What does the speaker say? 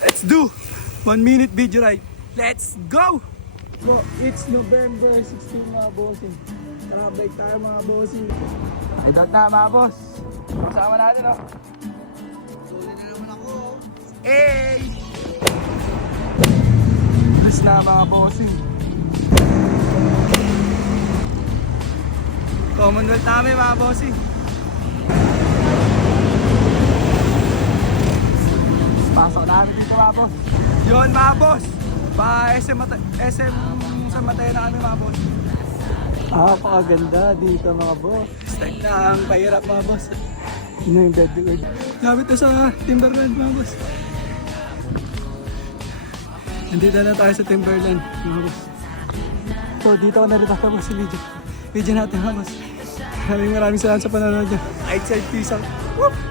Let's do 1 minute video ride. Let's go! So, it's November 16 mga bossing. Nakabike tayo mga bossing. Idot na mga boss. Kasama natin oh. Tuloy na naman ako. Hey! Bilis na mga bossing. Commonwealth namin mga bossing. Pasok namin dito mga boss. Yun mga boss. SM San Mateo na kami mga boss. Pakaganda dito mga boss. Start na ang pahirap mga boss. Yun yung deadwood. Lapit na sa Timberland mga boss. Nandito na tayo sa Timberland mga boss. So dito ko na rin tatapos si video natin mga boss. Maraming salamat sa panonood nyo. Right side, peace out. Whoop!